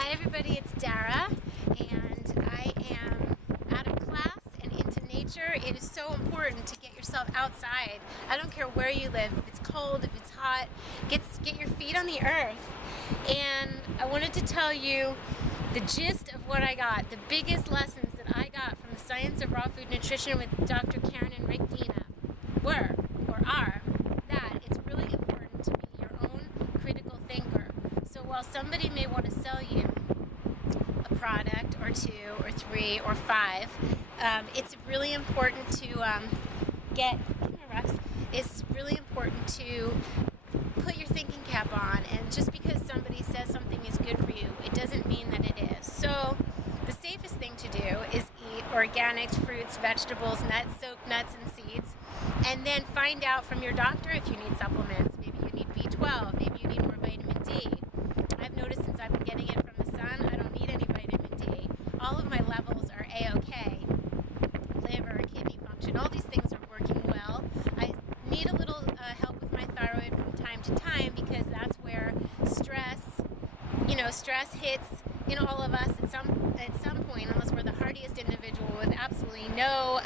Hi everybody, it's Dara, and I am out of class and into nature. It is so important to get yourself outside. I don't care where you live, if it's cold, if it's hot, get your feet on the earth. And I wanted to tell you the gist of what I got, the biggest lessons that I got from the Science of Raw Food Nutrition with Dr. Karen and Rick Dina are that it's really important to be your own critical thinker. So while somebody may want to sell you a product or two or three or five, it's really important to it's really important to put your thinking cap on, and just because somebody says something is good for you, it doesn't mean that it is. So the safest thing to do is eat organics, fruits, vegetables, soaked nuts and seeds, and then find out from your doctor if you need supplements. Maybe you need B12, maybe you need more vitamin D. I've noticed since I've been getting it from the sun, I don't need any vitamin D. All of my levels are A-OK. Liver, kidney function, all these things are working well. I need a little help with my thyroid from time to time, because that's where stress hits all of us at some point, unless we're the hardiest individual with absolutely no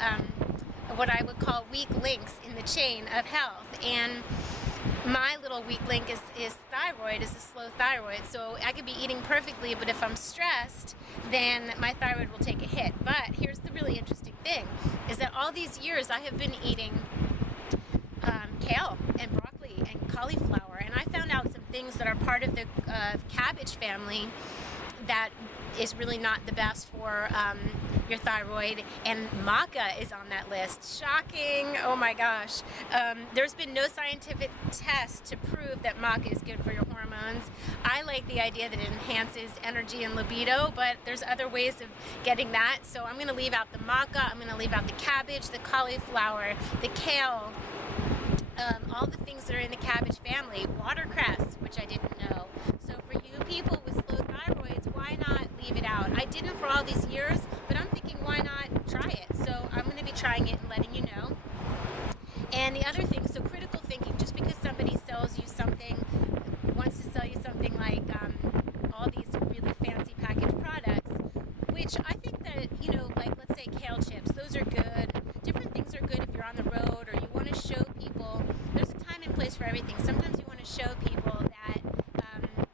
what I would call weak links in the chain of health. And my little weak link is thyroid, is a slow thyroid. So I could be eating perfectly, but if I'm stressed, then my thyroid will take a hit. But here's the really interesting thing, is that all these years I have been eating kale and broccoli and cauliflower, and I found out some things that are part of the cabbage family that is really not the best for your thyroid, and maca is on that list. Shocking, oh my gosh. There's been no scientific test to prove that maca is good for your hormones. I like the idea that it enhances energy and libido, but there's other ways of getting that, so I'm going to leave out the maca, I'm going to leave out the cabbage, the cauliflower, the kale, all the things that are in the cabbage family, watercress, which I didn't know. So for you people with slow thyroids, why not leave it out? I didn't for all these years, but I'm thinking, why not try it? So I'm going to be trying it and letting you know. And the other thing, so critical thinking, just because somebody sells you something, wants to sell you something like all these really fancy packaged products, which I think that, like let's say kale chips, those are good. Different things are good if you're on the road or you want to show people. There's a time and place for everything. Sometimes you want to show people that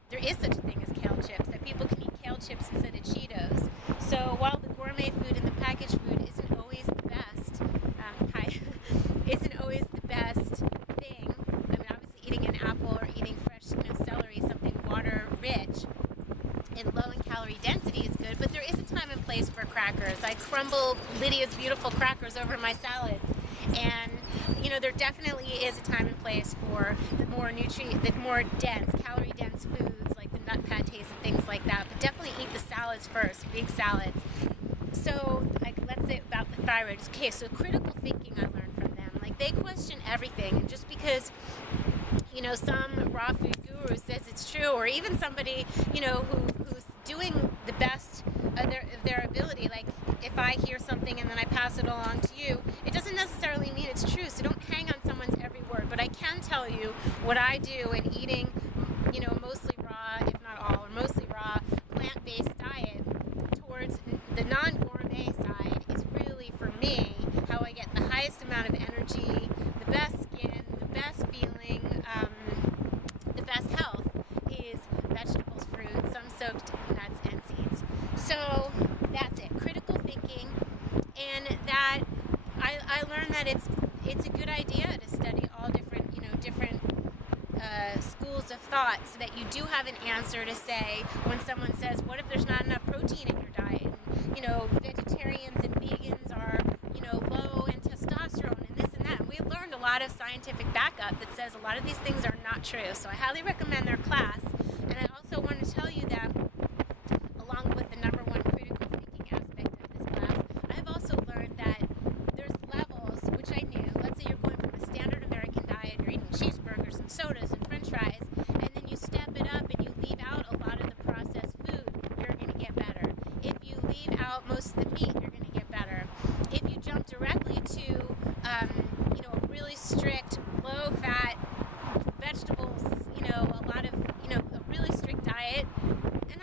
there is such a thing as kale chips, that people can eat kale chips instead of Cheetos. So while the gourmet food and the packaged food isn't always the best, isn't always the best thing. I mean, obviously eating an apple or eating fresh, celery, something water rich and low in calorie density is good, but there is a time and place for crackers. I crumble Lydia's beautiful crackers over my salads, and there definitely is a time and place for the more dense, calorie dense foods like the nut pates and things like that, but definitely eat the salads first, big salads. So let's say about the thyroid. Okay, so critical thinking I learned from them. Like, they question everything, and just because some raw food guru says it's true, or even somebody who's doing the best of their ability, like if I hear something and then I pass it along to you, it doesn't necessarily mean it's true. So don't hang on someone's every word. But I can tell you what I do in eating mostly raw, if not all, or mostly raw plant-based diet towards the non-gourmet side is really, for me, how I get the highest amount of energy, the best skin, the best feeling, the best health is vegetables, fruits, some soaked nuts and seeds. So that's it, critical thinking, and that I learned that it's a good idea to study all different schools of thought, so that you do have an answer to say when someone says, what if there's not enough protein in your diet? And, vegetarians and vegans are, low in testosterone and this and that. And we learned a lot of scientific backup that says a lot of these things are not true. So I highly recommend their class. And I also want to tell you that, along with the number one critical thinking aspect of this class, I've also learned that there's levels, which I knew. Let's say you're going from a standard American diet, you're eating cheeseburgers and sodas and french fries, and then you step it up and you leave out a lot of the processed food, you're going to get better. If you leave out most of the meat, you're going to get better. If you jump directly to a really strict, low-fat vegetables, a lot of, a really strict diet, and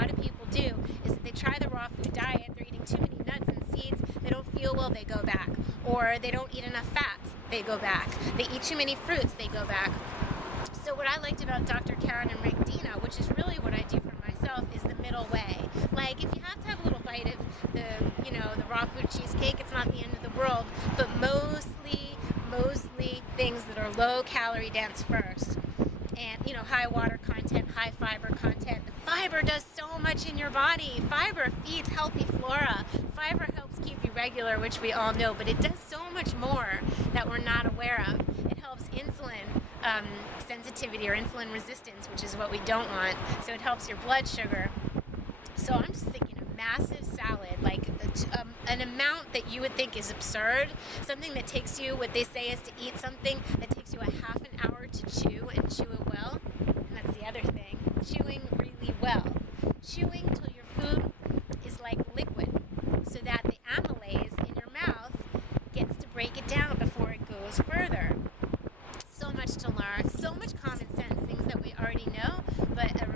lot of people do is that they try the raw food diet, they're eating too many nuts and seeds, they don't feel well, they go back. Or they don't eat enough fats, they go back. They eat too many fruits, they go back. So what I liked about Dr. Karen and Rick Dino, which is really what I do for myself, is the middle way. Like, if you have to have a little bite of the raw food cheesecake, it's not the end of the world, but mostly things that are low calorie dense first. And, high water content, high fiber content. The fiber does so much in your body. Fiber feeds healthy flora. Fiber helps keep you regular, which we all know, but it does so much more that we're not aware of. It helps insulin sensitivity or insulin resistance, which is what we don't want. So it helps your blood sugar. So I'm just thinking a massive salad, like an amount that you would think is absurd, something that takes you, what they say is to eat something that takes you a half an hour to chew and chew it well. And that's the other thing, chewing really well. Chewing till your food is like liquid, so that the amylase in your mouth gets to break it down before it goes further. So much to learn, so much common sense, things that we already know, but a